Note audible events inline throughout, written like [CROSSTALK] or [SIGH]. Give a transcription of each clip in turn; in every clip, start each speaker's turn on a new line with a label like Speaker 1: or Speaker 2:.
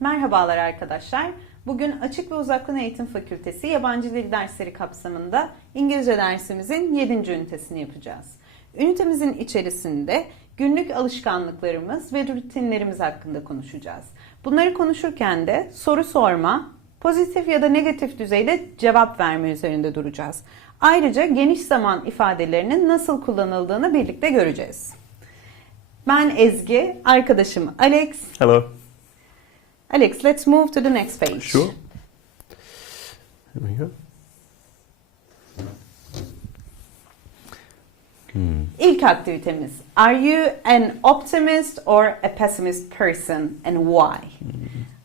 Speaker 1: Merhabalar arkadaşlar. Bugün Açık ve Uzaktan Eğitim Fakültesi Yabancı Dil Dersleri kapsamında İngilizce dersimizin 7. ünitesini yapacağız. Ünitemizin içerisinde günlük alışkanlıklarımız ve rutinlerimiz hakkında konuşacağız. Bunları konuşurken de soru sorma, pozitif ya da negatif düzeyde cevap verme üzerinde duracağız. Ayrıca geniş zaman ifadelerinin nasıl kullanıldığını birlikte göreceğiz. Ben Ezgi, arkadaşım Alex.
Speaker 2: Hello.
Speaker 1: Alex, let's move to the next page.
Speaker 2: Sure. There we go.
Speaker 1: İlk aktivitemiz. Are you an optimist or a pessimist person and why?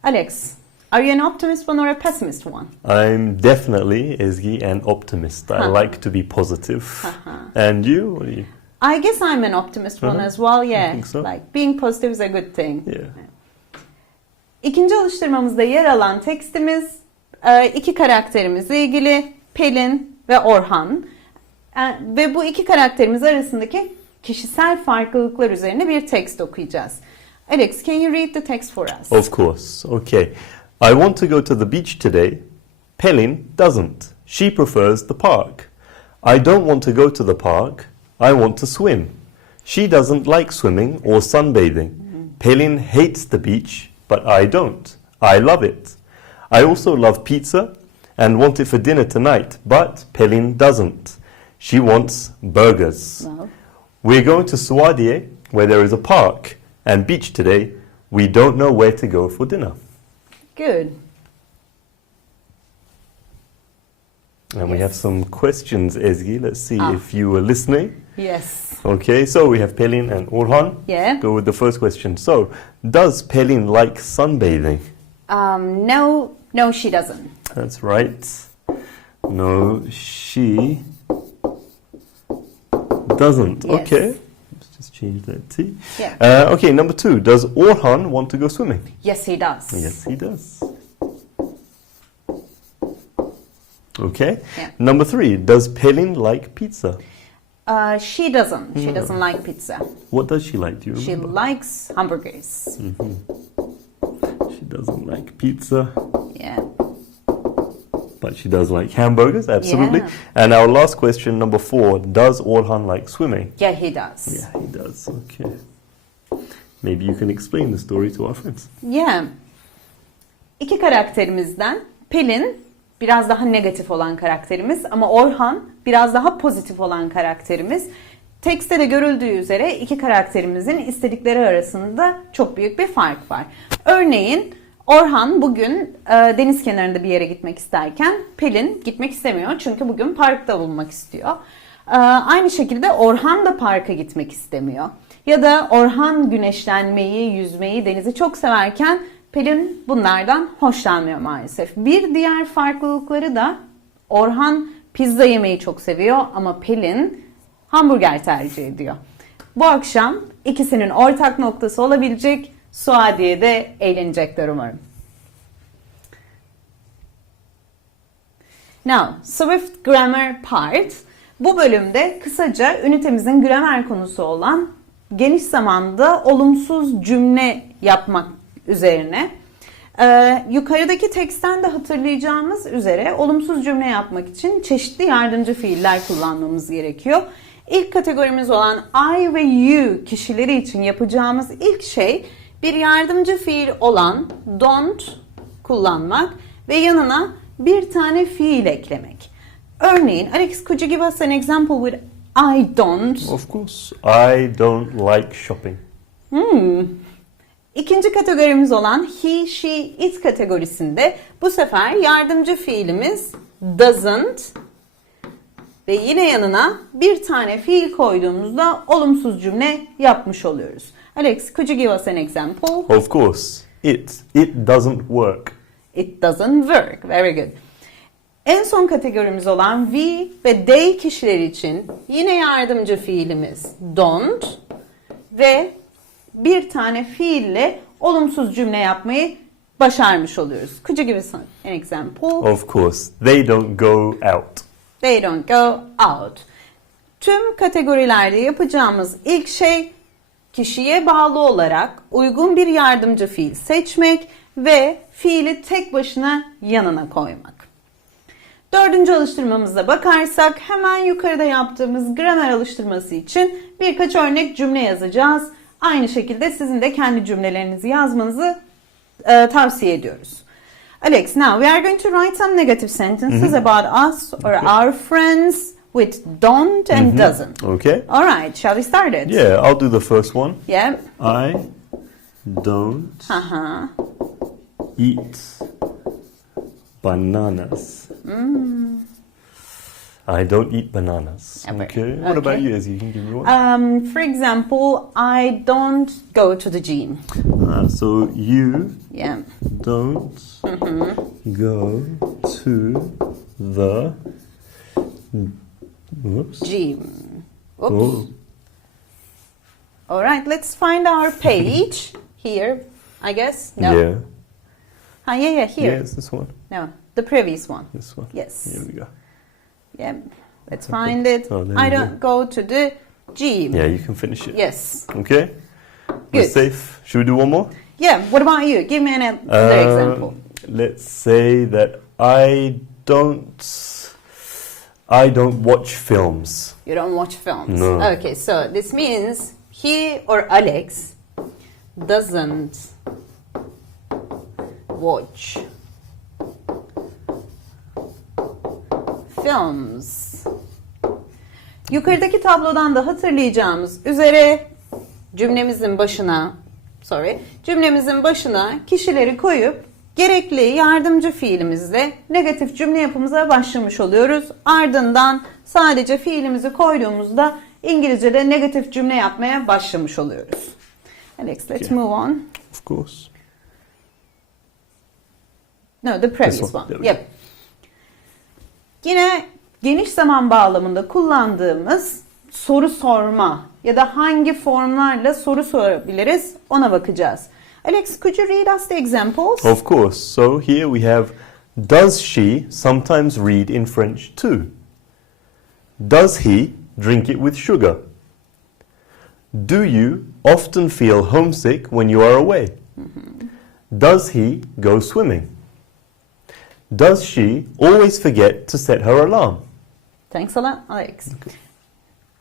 Speaker 1: Alex, are you an optimist one or a pessimist one?
Speaker 2: I'm definitely, Ezgi, an optimist. I like to be positive. And you? What are you?
Speaker 1: I guess I'm an optimist one
Speaker 2: Uh-huh.
Speaker 1: as well. Yeah,
Speaker 2: so.
Speaker 1: like being positive is a good thing.
Speaker 2: Yeah.
Speaker 1: İkinci alıştırmamızda yer alan tekstimiz e, iki karakterimizle ilgili Pelin ve Orhan. E, Ve bu iki karakterimiz arasındaki kişisel farklılıklar üzerine bir tekst okuyacağız. Alex, can you read the text for us?
Speaker 2: Of course. Okay. I want to go to the beach today. Pelin doesn't. She prefers the park. I don't want to go to the park. I want to swim. She doesn't like swimming or sunbathing. Pelin hates the beach, but I don't. I love it. I also love pizza and want it for dinner tonight, but Pelin doesn't. She wants burgers.
Speaker 1: Well,
Speaker 2: We're going to Suadiye, where there is a park and beach today. We don't know where to go for dinner.
Speaker 1: good.
Speaker 2: And we have some questions, Ezgi. Let's see
Speaker 1: Ah.
Speaker 2: if you were listening.
Speaker 1: Yes.
Speaker 2: Okay, so we have Pelin and Orhan.
Speaker 1: Yeah.
Speaker 2: Go with the first question. So, does Pelin like sunbathing?
Speaker 1: Um, no, no, she doesn't.
Speaker 2: That's right. No, she doesn't.
Speaker 1: Yes.
Speaker 2: Okay. Let's just change that T.
Speaker 1: Yeah.
Speaker 2: Uh, okay, number two. Does Orhan want to go swimming?
Speaker 1: Yes, he does.
Speaker 2: Yes, he does. Okay.
Speaker 1: Yeah.
Speaker 2: Number three. Does Pelin like pizza?
Speaker 1: Uh, she doesn't.
Speaker 2: Hmm.
Speaker 1: She doesn't like pizza.
Speaker 2: What does she like? Do you
Speaker 1: She
Speaker 2: remember?
Speaker 1: likes hamburgers.
Speaker 2: She doesn't like pizza,
Speaker 1: Yeah.
Speaker 2: but she does like hamburgers, absolutely.
Speaker 1: Yeah.
Speaker 2: And our last question, number four. Does Orhan like swimming?
Speaker 1: Yeah, he does.
Speaker 2: Yeah, he does. Okay. Maybe you can explain the story to our friends.
Speaker 1: Yeah. İki karakterimizden Pelin biraz daha negatif olan karakterimiz ama Orhan biraz daha pozitif olan karakterimiz. Tekste de görüldüğü üzere iki karakterimizin istedikleri arasında çok büyük bir fark var. Örneğin Orhan bugün e, deniz kenarında bir yere gitmek isterken Pelin gitmek istemiyor çünkü bugün parkta bulunmak istiyor. E, aynı şekilde Orhan da parka gitmek istemiyor. Ya da Orhan güneşlenmeyi, yüzmeyi, denizi çok severken Pelin bunlardan hoşlanmıyor maalesef. Bir diğer farklılıkları da Orhan pizza yemeyi çok seviyor ama Pelin hamburger tercih ediyor. Bu akşam ikisinin ortak noktası olabilecek Suadiye'de eğlenecekler umarım. Now, Swift Grammar Part. Bu bölümde kısaca ünitemizin gramer konusu olan geniş zamanda olumsuz cümle yapmak üzerine. Ee, yukarıdaki teksten de hatırlayacağımız üzere olumsuz cümle yapmak için çeşitli yardımcı fiiller kullanmamız gerekiyor. İlk kategorimiz olan I ve you kişileri için yapacağımız ilk şey bir yardımcı fiil olan don't kullanmak ve yanına bir tane fiil eklemek. Örneğin, Alex, could you give us an example with I don't?
Speaker 2: Of course. I don't like shopping.
Speaker 1: İkinci kategorimiz olan he, she, it kategorisinde bu sefer yardımcı fiilimiz doesn't ve yine yanına bir tane fiil koyduğumuzda olumsuz cümle yapmış oluyoruz. Alex, could you give us an example?
Speaker 2: Of course. It. It doesn't work.
Speaker 1: It doesn't work. Very good. En son kategorimiz olan we ve they kişileri için yine yardımcı fiilimiz don't ve bir tane fiille olumsuz cümle yapmayı başarmış oluyoruz. Could you give us an example?
Speaker 2: Of course. They don't go out.
Speaker 1: They don't go out. Tüm kategorilerde yapacağımız ilk şey kişiye bağlı olarak uygun bir yardımcı fiil seçmek ve fiili tek başına yanına koymak. Dördüncü alıştırmamıza bakarsak hemen yukarıda yaptığımız gramer alıştırması için birkaç örnek cümle yazacağız. Aynı şekilde sizin de kendi cümlelerinizi yazmanızı e, tavsiye ediyoruz. Alex, now we are going to write some negative sentences about us or our friends with don't and doesn't.
Speaker 2: Okay.
Speaker 1: All right, shall we start it?
Speaker 2: Yeah, I'll do the first one.
Speaker 1: Yeah.
Speaker 2: I don't
Speaker 1: Uh-huh.
Speaker 2: eat bananas. I don't eat bananas.
Speaker 1: Okay.
Speaker 2: Okay. What about you, Ezzy? You can give me one.
Speaker 1: Um, for example, I don't go to the gym.
Speaker 2: Uh, so you
Speaker 1: Yeah.
Speaker 2: don't go to the whoops.
Speaker 1: Gym. Oops.
Speaker 2: Oh,
Speaker 1: All right, let's find our [LAUGHS] page here. I guess. No.
Speaker 2: yeah.
Speaker 1: Ah, yeah, yeah, here.
Speaker 2: Yeah, this one.
Speaker 1: No, the previous one.
Speaker 2: This one.
Speaker 1: Yes.
Speaker 2: Here we go.
Speaker 1: Yeah. Let's find it.
Speaker 2: Oh,
Speaker 1: I don't go to the gym.
Speaker 2: Yeah, you can finish it.
Speaker 1: Yes.
Speaker 2: Okay. We're
Speaker 1: Good.
Speaker 2: safe. Should we do one more?
Speaker 1: Yeah. What about you? Give me an, another
Speaker 2: Uh,
Speaker 1: example.
Speaker 2: Let's say that I don't. I don't watch films.
Speaker 1: You don't watch films.
Speaker 2: No.
Speaker 1: Okay, so this means he or Alex doesn't watch films. Yukarıdaki tablodan da hatırlayacağımız üzere cümlemizin başına sorry, cümlemizin başına kişileri koyup gerekli yardımcı fiilimizle negatif cümle yapımıza başlamış oluyoruz. Ardından sadece fiilimizi koyduğumuzda İngilizce'de negatif cümle yapmaya başlamış oluyoruz. Alex, let's
Speaker 2: Okay.
Speaker 1: move on.
Speaker 2: Of course.
Speaker 1: No, the previous
Speaker 2: one.
Speaker 1: one. Yep. Yine geniş zaman bağlamında kullandığımız soru sorma ya da hangi formlarla soru sorabiliriz ona bakacağız. Alex, could you read us the examples?
Speaker 2: Of course. So here we have Does she sometimes read in French too? Does he drink it with sugar? Do you often feel homesick when you are away? Does he go swimming? Does she always forget to set her alarm?
Speaker 1: Thanks a lot, Alex.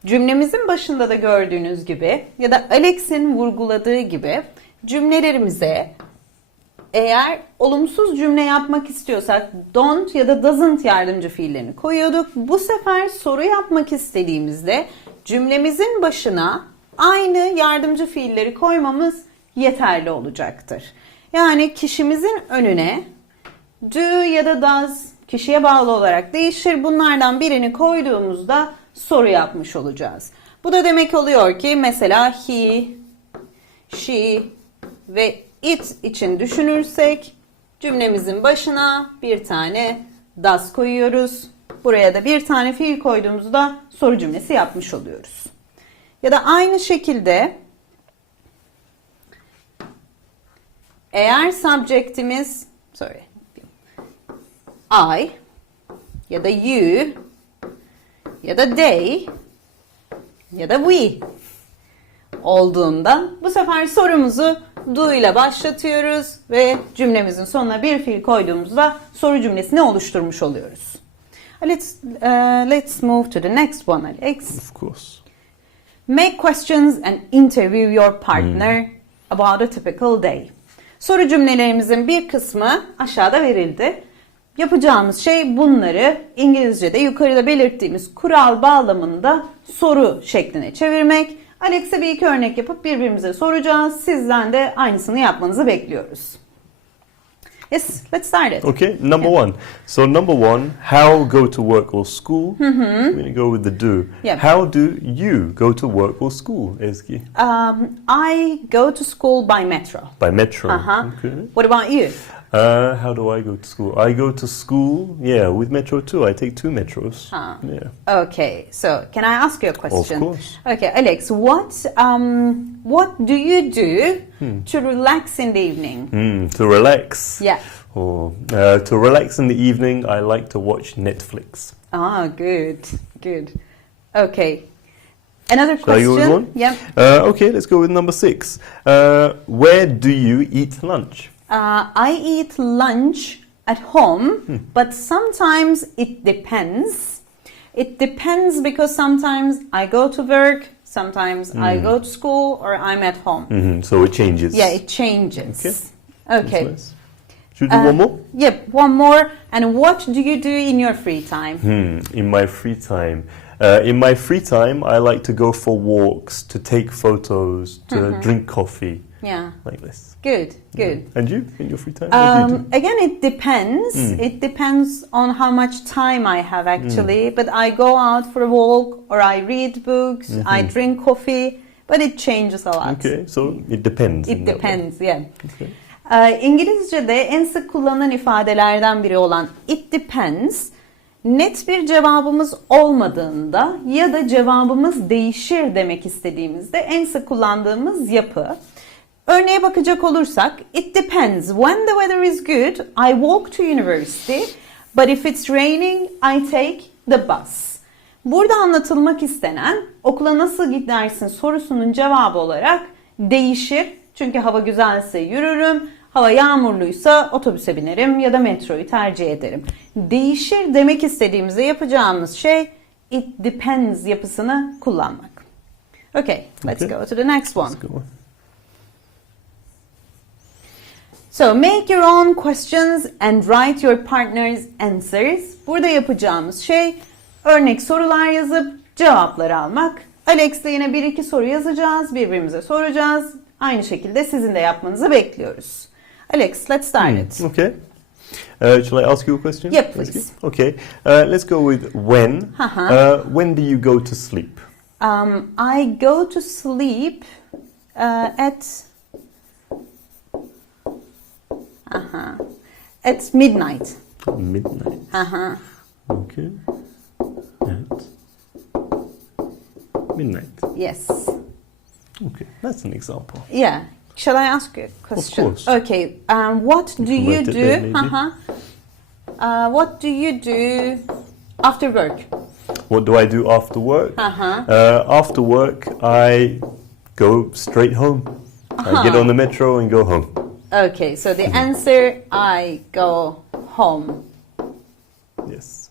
Speaker 1: Cümlemizin başında da gördüğünüz gibi ya da Alex'in vurguladığı gibi cümlelerimize eğer olumsuz cümle yapmak istiyorsak don't ya da doesn't yardımcı fiillerini koyuyorduk. Bu sefer soru yapmak istediğimizde cümlemizin başına aynı yardımcı fiilleri koymamız yeterli olacaktır. Yani kişimizin önüne do ya da does kişiye bağlı olarak değişir. Bunlardan birini koyduğumuzda soru yapmış olacağız. Bu da demek oluyor ki mesela he, she ve it için düşünürsek cümlemizin başına bir tane does koyuyoruz. Buraya da bir tane fiil koyduğumuzda soru cümlesi yapmış oluyoruz. Ya da aynı şekilde eğer subjectimiz sorry I ya da you ya da they ya da we olduğunda bu sefer sorumuzu do ile başlatıyoruz ve cümlemizin sonuna bir fiil koyduğumuzda soru cümlesini oluşturmuş oluyoruz. Let's uh, let's move to the next one, Alex.
Speaker 2: Of course.
Speaker 1: Make questions and interview your partner about a typical day. Soru cümlelerimizin bir kısmı aşağıda verildi. Yapacağımız şey bunları İngilizce'de yukarıda belirttiğimiz kural bağlamında soru şekline çevirmek. Alex'e bir iki örnek yapıp birbirimize soracağız. Sizden de aynısını yapmanızı bekliyoruz. Yes, let's start it.
Speaker 2: Okay, number one. So number one, how go to work or school? We're going to go with the do.
Speaker 1: Yeah.
Speaker 2: How do you go to work or school, Ezgi?
Speaker 1: Um, I go to school by metro.
Speaker 2: By metro.
Speaker 1: Uh-huh.
Speaker 2: Okay.
Speaker 1: What about you?
Speaker 2: Uh, how do I go to school? I go to school, yeah, with metro too. I take two metros.
Speaker 1: Ah.
Speaker 2: Yeah.
Speaker 1: Okay, so can I ask you a question?
Speaker 2: Of course.
Speaker 1: Okay, Alex, what um what do you do
Speaker 2: Hmm.
Speaker 1: to relax in the evening?
Speaker 2: Mm, to relax.
Speaker 1: Yeah.
Speaker 2: Or uh, to relax in the evening, I like to watch Netflix.
Speaker 1: Ah, good, good. Okay. Another
Speaker 2: Shall I go with
Speaker 1: question.
Speaker 2: one?
Speaker 1: Yeah.
Speaker 2: Uh, okay, let's go with number six. Uh, where do you eat lunch?
Speaker 1: Uh, I eat lunch at home,
Speaker 2: Hmm.
Speaker 1: but sometimes it depends. It depends because sometimes I go to work, sometimes I
Speaker 2: Hmm.
Speaker 1: go to school, or I'm at home.
Speaker 2: hmm So it changes.
Speaker 1: Yeah, it changes.
Speaker 2: Okay.
Speaker 1: Okay.
Speaker 2: Nice. Should we do
Speaker 1: Uh,
Speaker 2: one more?
Speaker 1: Yep, one more. And what do you do in your free time?
Speaker 2: Hmm, in my free time. Uh, in my free time, I like to go for walks, to take photos, to
Speaker 1: Mm-hmm.
Speaker 2: drink coffee,
Speaker 1: Yeah,
Speaker 2: like this.
Speaker 1: good, good.
Speaker 2: And you, in your free time, do you
Speaker 1: Um, again, it depends.
Speaker 2: Mm.
Speaker 1: It depends on how much time I have
Speaker 2: Mm.
Speaker 1: actually. But I go out for a walk, or I read books, I drink coffee. But it changes a lot.
Speaker 2: Mm-hmm. Okay, so it depends.
Speaker 1: It depends, yeah.
Speaker 2: Okay.
Speaker 1: Ee, İngilizce'de en sık kullanılan ifadelerden biri olan it depends net bir cevabımız olmadığında ya da cevabımız değişir demek istediğimizde en sık kullandığımız yapı. Örneğe bakacak olursak it depends. When the weather is good, I walk to university, but if it's raining, I take the bus. Burada anlatılmak istenen okula nasıl gidersin sorusunun cevabı olarak değişir. Çünkü hava güzelse yürürüm, hava yağmurluysa otobüse binerim ya da metroyu tercih ederim. Değişir demek istediğimizde yapacağımız şey it depends yapısını kullanmak. Okay, let's
Speaker 2: Okay.
Speaker 1: go to the next one.
Speaker 2: Let's go.
Speaker 1: So make your own questions and write your partner's answers. Burada yapacağımız şey örnek sorular yazıp cevapları almak. Alex'le yine bir iki soru yazacağız, birbirimize soracağız. Aynı şekilde sizin de yapmanızı bekliyoruz. Alex, let's start it.
Speaker 2: Okay. Uh, shall I ask you a question?
Speaker 1: Yep, please.
Speaker 2: Okay. Uh, let's go with when.
Speaker 1: Uh-huh.
Speaker 2: Uh, when do you go to sleep?
Speaker 1: Um, I go to sleep uh, at uh-huh, at midnight.
Speaker 2: Midnight.
Speaker 1: Uh-huh.
Speaker 2: Okay. At midnight.
Speaker 1: Yes.
Speaker 2: Okay, that's an example.
Speaker 1: Yeah. Shall I ask you a question?
Speaker 2: Of course.
Speaker 1: Okay. Um, what do you do? uh-huh. Uh, what do you do after work?
Speaker 2: What do I do after work?
Speaker 1: Uh-huh.
Speaker 2: Uh, after work, I go straight home. Uh-huh. I get
Speaker 1: Uh-huh.
Speaker 2: on the metro and go home.
Speaker 1: Okay. So the answer I go home.
Speaker 2: Yes.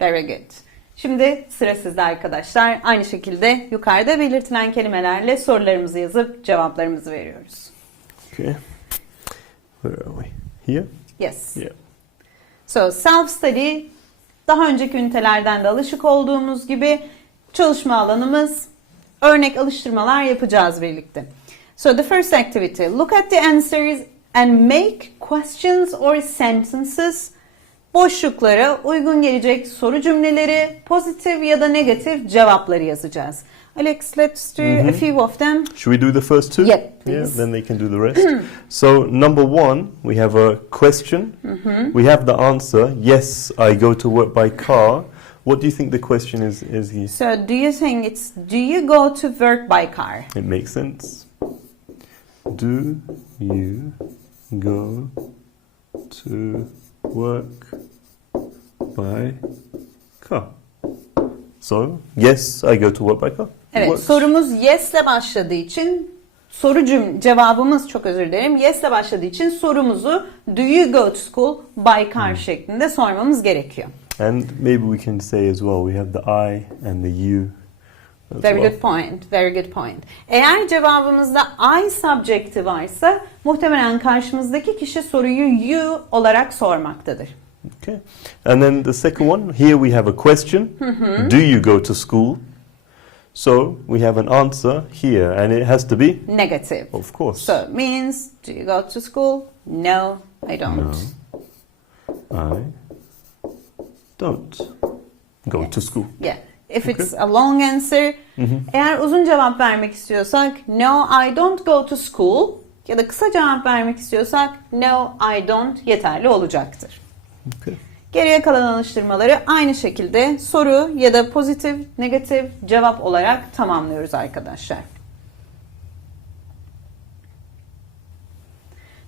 Speaker 1: Very good. Şimdi sıra sizde arkadaşlar. Aynı şekilde yukarıda belirtilen kelimelerle sorularımızı yazıp cevaplarımızı veriyoruz.
Speaker 2: Okay. Where are we? Here?
Speaker 1: Yes.
Speaker 2: Yeah.
Speaker 1: So self study daha önceki ünitelerden de alışık olduğumuz gibi çalışma alanımız örnek alıştırmalar yapacağız birlikte. So the first activity, look at the answers and make questions or sentences. Boşluklara uygun gelecek soru cümleleri, pozitif ya da negatif cevapları yazacağız. Alex, let's do a few of them.
Speaker 2: Should we do the first two? Yeah,
Speaker 1: please.
Speaker 2: then they can do the rest. [CLEARS THROAT] so, number one, we have a question.
Speaker 1: Mm-hmm.
Speaker 2: We have the answer. Yes, I go to work by car. What do you think the question is? Is he?
Speaker 1: So do you think it's do you go to work by car?
Speaker 2: It makes sense. Do you go to work by car? So, yes, I go to work by car.
Speaker 1: Evet,
Speaker 2: works.
Speaker 1: sorumuz yes'le başladığı için soru cüm cevabımız çok özür dilerim. Yes'le başladığı için sorumuzu do you go to school by car şeklinde sormamız gerekiyor.
Speaker 2: And maybe we can say as well, we have the I and the you.
Speaker 1: Very
Speaker 2: well.
Speaker 1: good point. Very good point. Eğer cevabımızda I subject'i varsa muhtemelen karşımızdaki kişi soruyu you olarak sormaktadır.
Speaker 2: Okay. And then the second one, here we have a question.
Speaker 1: Mm-hmm.
Speaker 2: Do you go to school? So we have an answer here, and it has to be,
Speaker 1: Negative.
Speaker 2: of course.
Speaker 1: So it means do you go to school? No, I don't.
Speaker 2: I don't go to school.
Speaker 1: Yeah. If it's a long answer, eğer uzun cevap vermek istiyorsak no I don't go to school ya da kısa cevap vermek istiyorsak no I don't yeterli olacaktır.
Speaker 2: Okay.
Speaker 1: Geriye kalan alıştırmaları aynı şekilde soru ya da pozitif, negatif cevap olarak tamamlıyoruz arkadaşlar.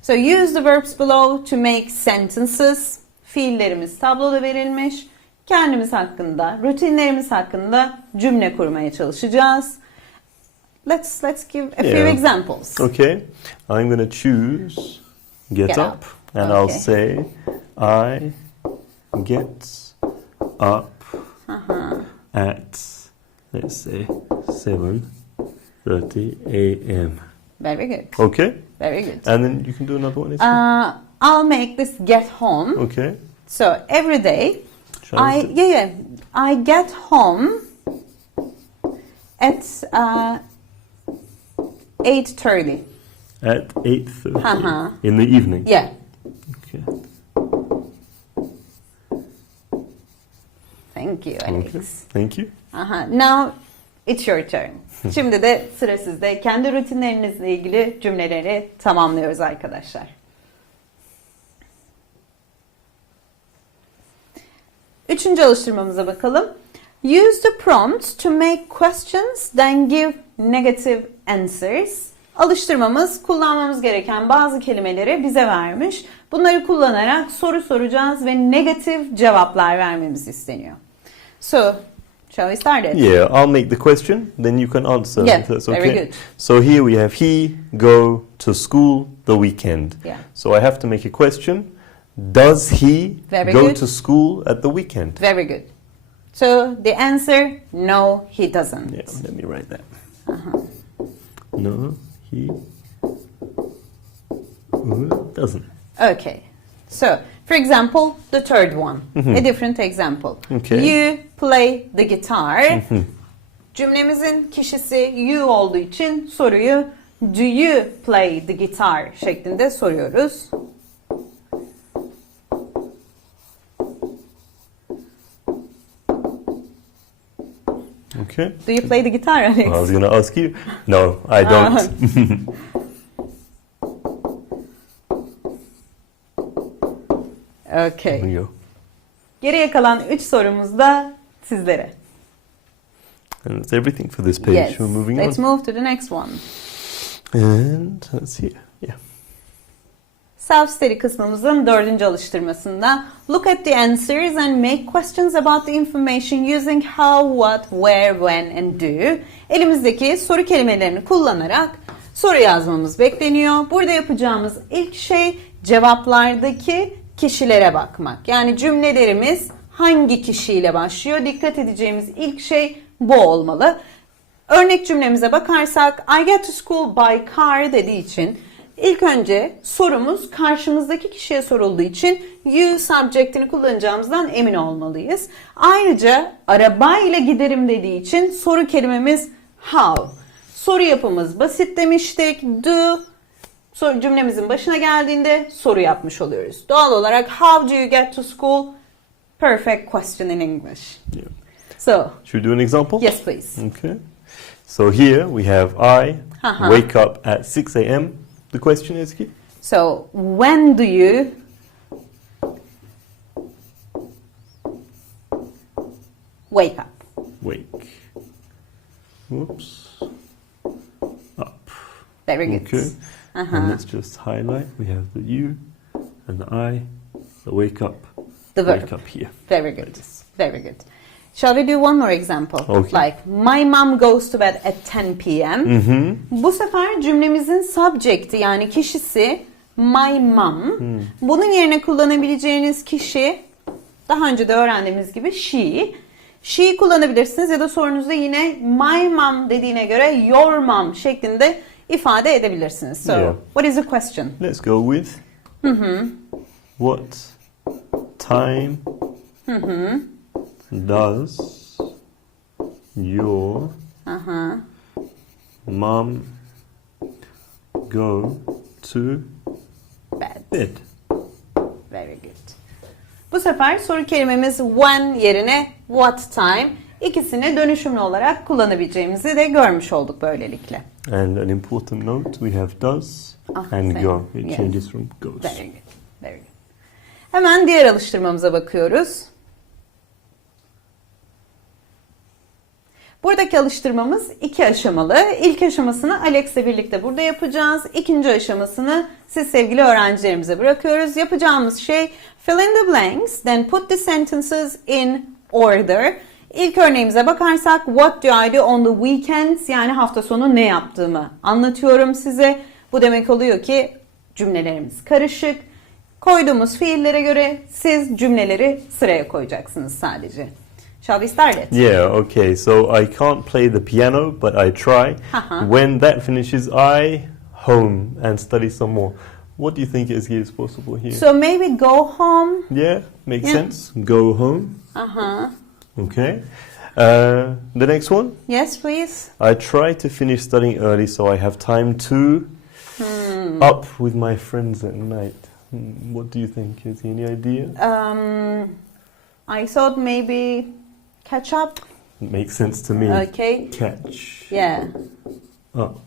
Speaker 1: So use the verbs below to make sentences. Fiillerimiz tabloda verilmiş. Kendimiz hakkında, rutinlerimiz hakkında cümle kurmaya çalışacağız. Let's let's give a few
Speaker 2: Yeah.
Speaker 1: examples.
Speaker 2: Okay, I'm going to choose get,
Speaker 1: Get
Speaker 2: up,
Speaker 1: up.
Speaker 2: and I'll
Speaker 1: Okay.
Speaker 2: say I get up
Speaker 1: Uh-huh.
Speaker 2: at let's say 7:30 a.m.
Speaker 1: Very good.
Speaker 2: Okay,
Speaker 1: Very good.
Speaker 2: and then you can do another one.
Speaker 1: Uh, I'll make this get home.
Speaker 2: okay,
Speaker 1: So every day I yeah yeah I get home at uh, eight thirty.
Speaker 2: at 8:30
Speaker 1: Uh-huh.
Speaker 2: in the evening.
Speaker 1: Yeah.
Speaker 2: Okay.
Speaker 1: Thank you,
Speaker 2: okay.
Speaker 1: Alex.
Speaker 2: Thank you.
Speaker 1: Aha. Now it's your turn. [LAUGHS] Şimdi de sıra sizde. Kendi rutinlerinizle ilgili cümleleri tamamlıyoruz arkadaşlar. Üçüncü alıştırmamıza bakalım. Use the prompt to make questions, then give negative answers. Alıştırmamız kullanmamız gereken bazı kelimeleri bize vermiş. Bunları kullanarak soru soracağız ve negatif cevaplar vermemiz isteniyor. So, shall we start it?
Speaker 2: Yeah, I'll make the question, then you can answer.
Speaker 1: Yeah,
Speaker 2: if that's
Speaker 1: very
Speaker 2: okay.
Speaker 1: good.
Speaker 2: So here we have he go to school the weekend.
Speaker 1: Yeah.
Speaker 2: So I have to make a question. Does he
Speaker 1: Very
Speaker 2: go
Speaker 1: good.
Speaker 2: to school at the weekend?
Speaker 1: Very good. So the answer, no, he doesn't.
Speaker 2: Yeah, let me write that.
Speaker 1: Uh-huh.
Speaker 2: No, he doesn't.
Speaker 1: Okay. So, for example, the third one, a different example.
Speaker 2: Okay.
Speaker 1: You play the guitar. Cümlemizin kişisi you olduğu için soruyu do you play the guitar şeklinde soruyoruz.
Speaker 2: Okay.
Speaker 1: Do you play the guitar, Alex?
Speaker 2: I was going to ask you. No, I don't. [LAUGHS]
Speaker 1: Okay.
Speaker 2: There you go.
Speaker 1: Geriye kalan 3 sorumuz da sizlere.
Speaker 2: And that's everything for this page.
Speaker 1: Yes.
Speaker 2: We're moving
Speaker 1: Let's
Speaker 2: on.
Speaker 1: move to the next one.
Speaker 2: And let's see.
Speaker 1: Self-study kısmımızın dördüncü alıştırmasında Look at the answers and make questions about the information using how, what, where, when and do. Elimizdeki soru kelimelerini kullanarak soru yazmamız bekleniyor. Burada yapacağımız ilk şey cevaplardaki kişilere bakmak. Yani cümlelerimiz hangi kişiyle başlıyor? Dikkat edeceğimiz ilk şey bu olmalı. Örnek cümlemize bakarsak I get to school by car dediği için ilk önce sorumuz karşımızdaki kişiye sorulduğu için you subject'ini kullanacağımızdan emin olmalıyız. Ayrıca araba ile giderim dediği için soru kelimemiz how. Soru yapımız basit demiştik. Do soru cümlemizin başına geldiğinde soru yapmış oluyoruz. Doğal olarak how do you get to school? Perfect question in English.
Speaker 2: yeah.
Speaker 1: So,
Speaker 2: Should we do an example?
Speaker 1: yes please.
Speaker 2: Okay. So here we have I
Speaker 1: Uh-huh.
Speaker 2: wake up at 6 a.m. The question is here.
Speaker 1: So, when do you wake up?
Speaker 2: Wake. Whoops. Up.
Speaker 1: Very good.
Speaker 2: Okay.
Speaker 1: Uh-huh.
Speaker 2: And let's just highlight. We have the you and the I. The wake up.
Speaker 1: The verb.
Speaker 2: Wake up here.
Speaker 1: Very good. Very good. Shall we do one more example?
Speaker 2: Okay.
Speaker 1: Like, my mom goes to bed at 10 p.m.
Speaker 2: Mm-hmm.
Speaker 1: Bu sefer cümlemizin subject'i yani kişisi my mom. Bunun yerine kullanabileceğiniz kişi daha önce de öğrendiğimiz gibi she. She kullanabilirsiniz ya da sorunuzda yine my mom dediğine göre your mom şeklinde ifade edebilirsiniz. So,
Speaker 2: Yeah.
Speaker 1: what is the question?
Speaker 2: Let's go with what time does your
Speaker 1: Aha.
Speaker 2: mom go to
Speaker 1: Bed.
Speaker 2: bed?
Speaker 1: Very good. Bu sefer soru kelimemiz when yerine what time ikisini dönüşümlü olarak kullanabileceğimizi de görmüş olduk böylelikle.
Speaker 2: And an important note, we have does
Speaker 1: Ah,
Speaker 2: and
Speaker 1: same.
Speaker 2: go. It
Speaker 1: Yes.
Speaker 2: changes from goes.
Speaker 1: Very good. Very good. Hemen diğer alıştırmamıza bakıyoruz. Buradaki alıştırmamız iki aşamalı. İlk aşamasını Alex'le birlikte burada yapacağız. İkinci aşamasını siz sevgili öğrencilerimize bırakıyoruz. Yapacağımız şey fill in the blanks, then put the sentences in order. İlk örneğimize bakarsak what do I do on the weekends yani hafta sonu ne yaptığımı anlatıyorum size. Bu demek oluyor ki cümlelerimiz karışık. Koyduğumuz fiillere göre siz cümleleri sıraya koyacaksınız sadece. Shall we start it?
Speaker 2: Yeah, okay. So I can't play the piano, but I try.
Speaker 1: Uh-huh.
Speaker 2: When that finishes, I home and study some more. What do you think is, is possible here?
Speaker 1: So maybe go home.
Speaker 2: yeah, makes
Speaker 1: Yeah.
Speaker 2: sense. Go home.
Speaker 1: Uh-huh.
Speaker 2: Okay. Uh, the next one.
Speaker 1: Yes, please.
Speaker 2: I try to finish studying early so I have time to
Speaker 1: Hmm.
Speaker 2: up with my friends at night. Hmm, What do you think? Is any idea?
Speaker 1: Um, I thought maybe catch up.
Speaker 2: Makes sense to me.
Speaker 1: Okay.
Speaker 2: Catch
Speaker 1: Yeah.
Speaker 2: up.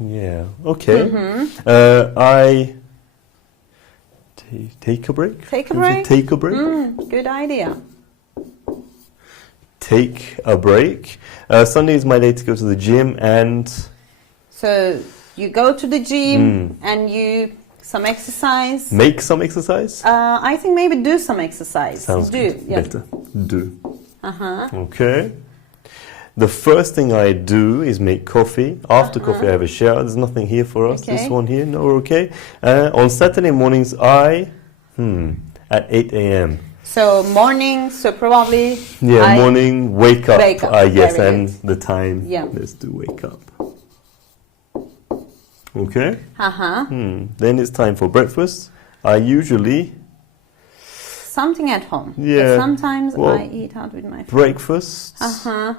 Speaker 2: Yeah. Okay.
Speaker 1: Mm-hmm.
Speaker 2: Uh, I ta- take a break.
Speaker 1: Take a
Speaker 2: Can we say
Speaker 1: break?
Speaker 2: Take a break.
Speaker 1: Mm, good idea.
Speaker 2: Take a break. Uh, Sunday is my day to go to the gym and
Speaker 1: So you go to the gym
Speaker 2: Mm.
Speaker 1: and you some exercise.
Speaker 2: make some exercise.
Speaker 1: Uh, I think maybe do some exercise.
Speaker 2: Sounds
Speaker 1: do.
Speaker 2: good.
Speaker 1: Yeah.
Speaker 2: Better. Do.
Speaker 1: Uh huh.
Speaker 2: Okay. The first thing I do is make coffee. After coffee, I have a shower. There's nothing here for us. This
Speaker 1: Uh-huh.
Speaker 2: One here, no, we're okay. Uh, on Saturday mornings, I, hmm, at 8 a.m.
Speaker 1: So morning. So probably.
Speaker 2: Yeah,
Speaker 1: I-
Speaker 2: morning, wake up.
Speaker 1: Wake up,
Speaker 2: Ah, yes,
Speaker 1: very
Speaker 2: and
Speaker 1: good.
Speaker 2: the time.
Speaker 1: Yeah.
Speaker 2: Let's do wake up. Okay.
Speaker 1: Uh huh.
Speaker 2: Hmm. Then it's time for breakfast. I usually
Speaker 1: Something at home. But
Speaker 2: Yeah,
Speaker 1: sometimes
Speaker 2: well,
Speaker 1: I eat out with my friends.
Speaker 2: breakfast,
Speaker 1: Uh huh.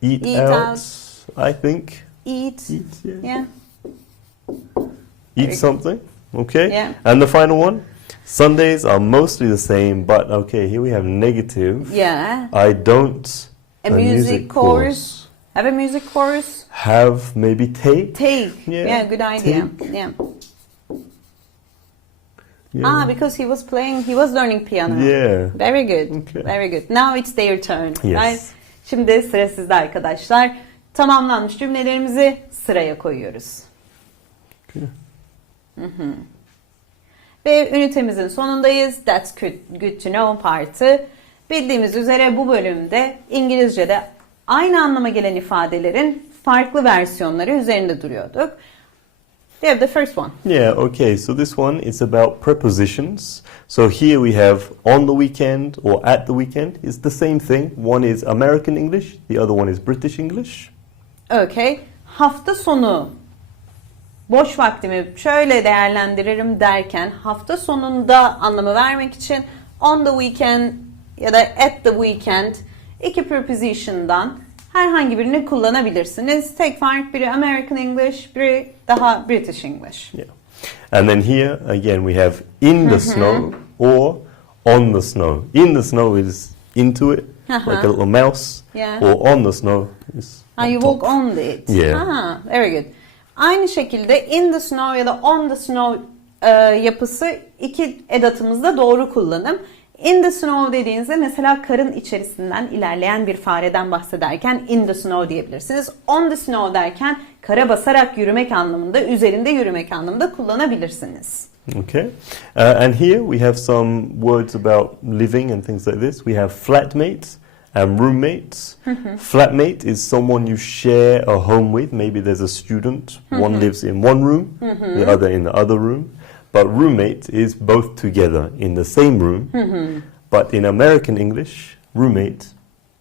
Speaker 2: eat,
Speaker 1: eat
Speaker 2: out,
Speaker 1: out.
Speaker 2: I think.
Speaker 1: Eat.
Speaker 2: Eat, yeah.
Speaker 1: Yeah.
Speaker 2: Eat something. Okay.
Speaker 1: Yeah.
Speaker 2: And the final one. Sundays are mostly the same, but okay, here we have negative.
Speaker 1: Yeah.
Speaker 2: I don't
Speaker 1: A music course. Have a music course.
Speaker 2: have maybe take.
Speaker 1: Take.
Speaker 2: Yeah,
Speaker 1: Yeah, good idea.
Speaker 2: take.
Speaker 1: Yeah.
Speaker 2: Yeah.
Speaker 1: Ah, because he was playing, he was learning piano.
Speaker 2: yeah.
Speaker 1: Very good.
Speaker 2: Okay.
Speaker 1: Very good. Now it's their turn.
Speaker 2: Yes.
Speaker 1: Right? Şimdi sıra sizde arkadaşlar. Tamamlanmış cümlelerimizi sıraya koyuyoruz.
Speaker 2: Okay.
Speaker 1: Hı hı. Ve ünitemizin sonundayız. That's good, good to know partı. Bildiğimiz üzere bu bölümde İngilizce'de aynı anlama gelen ifadelerin farklı versiyonları üzerinde duruyorduk. Have the first one.
Speaker 2: Yeah, okay, so this one is about prepositions. So here we have on the weekend or at the weekend. It's the same thing. One is American English, the other one is British English.
Speaker 1: Okay. Hafta sonu boş vaktimi şöyle değerlendiririm derken hafta sonunda anlamı vermek için on the weekend ya da at the weekend iki preposition'dan herhangi birini kullanabilirsiniz. Tek fark biri American English, biri daha British English.
Speaker 2: Yeah. And then here again we have in the snow or on the snow. In the snow is into it, like a little mouse,
Speaker 1: Yeah.
Speaker 2: or on the snow is.
Speaker 1: Ah, you walk on it.
Speaker 2: Yeah.
Speaker 1: Ah, very good. Aynı şekilde in the snow ya da on the snow e, yapısı iki edatımızda doğru kullanım. In the snow dediğinizde mesela karın içerisinden ilerleyen bir fareden bahsederken in the snow diyebilirsiniz. On the snow derken kara basarak yürümek anlamında, üzerinde yürümek anlamında kullanabilirsiniz.
Speaker 2: Okay. Uh, and here we have some words about living and things like this. We have flatmates and roommates. Flatmate is someone you share a home with. Maybe there's a student. One lives in one room, the other in the other room. But roommate is both together in the same room. But in American English, roommate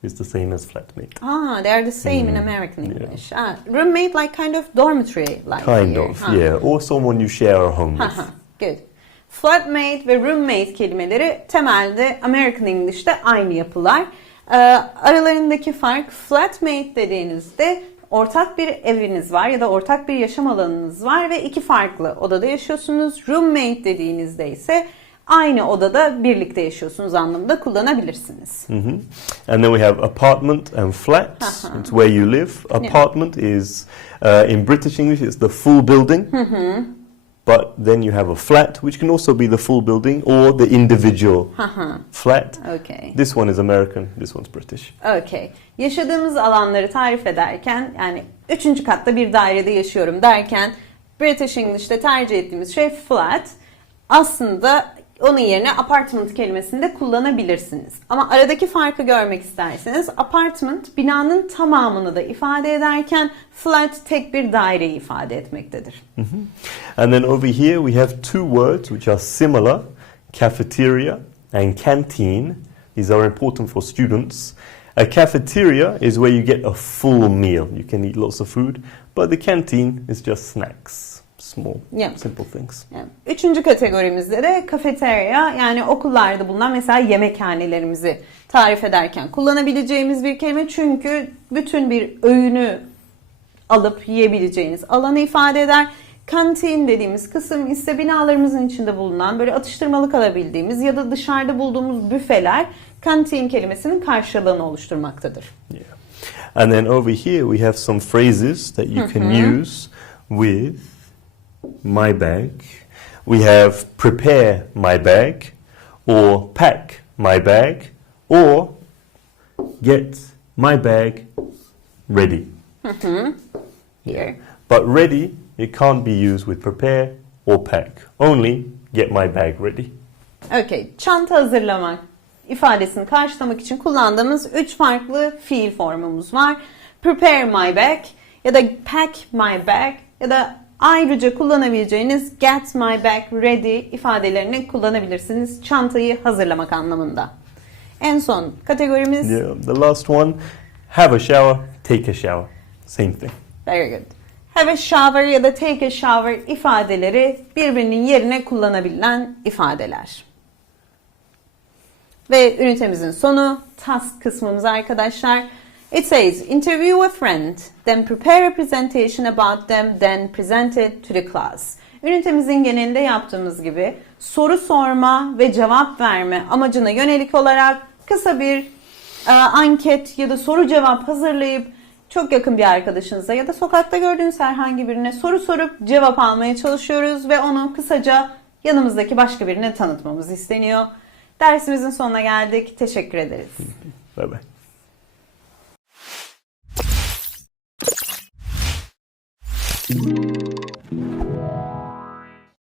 Speaker 2: is the same as flatmate.
Speaker 1: Ah, they are the same in American English. Ah, roommate like kind of dormitory like
Speaker 2: Kind
Speaker 1: here.
Speaker 2: of,
Speaker 1: Ah.
Speaker 2: yeah. Or someone you share a home with.
Speaker 1: Good. Flatmate ve roommate kelimeleri temelde American English'te aynı yapılar. Ee, aralarındaki fark flatmate dediğinizde ortak bir eviniz var ya da ortak bir yaşam alanınız var ve iki farklı odada yaşıyorsunuz. Roommate dediğinizde ise aynı odada birlikte yaşıyorsunuz anlamında kullanabilirsiniz.
Speaker 2: hmm And then we have apartment and flat.
Speaker 1: Uh-huh.
Speaker 2: It's where you live. Apartment is uh, in British English. It's the full building.
Speaker 1: Mm-hmm.
Speaker 2: But then you have a flat, which can also be the full building or the individual [LAUGHS] flat.
Speaker 1: okay.
Speaker 2: This one is American. This one's British.
Speaker 1: Okay. Yaşadığımız alanları tarif ederken yani üçüncü katta bir dairede yaşıyorum derken British English'te tercih ettiğimiz şey flat. Aslında Onun yerine apartment kelimesini de kullanabilirsiniz. Ama aradaki farkı görmek isterseniz apartment binanın tamamını da ifade ederken flat tek bir daireyi ifade etmektedir.
Speaker 2: And then over here we have two words which are similar cafeteria and canteen. These are important for students. A cafeteria is where you get a full meal, you can eat lots of food, but the canteen is just snacks, small,
Speaker 1: Yeah.
Speaker 2: simple things.
Speaker 1: Yani Üçüncü kategorimizde de kafeterya yani okullarda bulunan mesela yemekhanelerimizi tarif ederken kullanabileceğimiz bir kelime. Çünkü bütün bir öğünü alıp yiyebileceğiniz alanı ifade eder. Kantin dediğimiz kısım ise binalarımızın içinde bulunan böyle atıştırmalık alabildiğimiz ya da dışarıda bulduğumuz büfeler kantin kelimesinin karşılığını oluşturmaktadır.
Speaker 2: Yeah. And then over here we have some phrases that you can use with my bag. We have prepare my bag, or pack my bag, or get my bag ready.
Speaker 1: Here.
Speaker 2: But ready, it can't be used with prepare or pack. Only get my bag ready.
Speaker 1: Okey. Çanta hazırlamak ifadesini karşılamak için kullandığımız üç farklı fiil formumuz var. Prepare my bag ya da pack my bag ya da ayrıca kullanabileceğiniz get my bag ready ifadelerini kullanabilirsiniz. Çantayı hazırlamak anlamında. En son kategorimiz
Speaker 2: Yeah. The last one, have a shower, take a shower. Same thing.
Speaker 1: Very good. Have a shower ya da take a shower ifadeleri birbirinin yerine kullanabilen ifadeler. Ve ünitemizin sonu task kısmımız arkadaşlar. It says interview a friend, then prepare a presentation about them, then present it to the class. Ünitemizin genelinde yaptığımız gibi soru sorma ve cevap verme amacına yönelik olarak kısa bir e, anket ya da soru cevap hazırlayıp çok yakın bir arkadaşınıza ya da sokakta gördüğünüz herhangi birine soru sorup cevap almaya çalışıyoruz ve onu kısaca yanımızdaki başka birine tanıtmamız isteniyor. Dersimizin sonuna geldik. Teşekkür ederiz.
Speaker 2: Bye bye. Música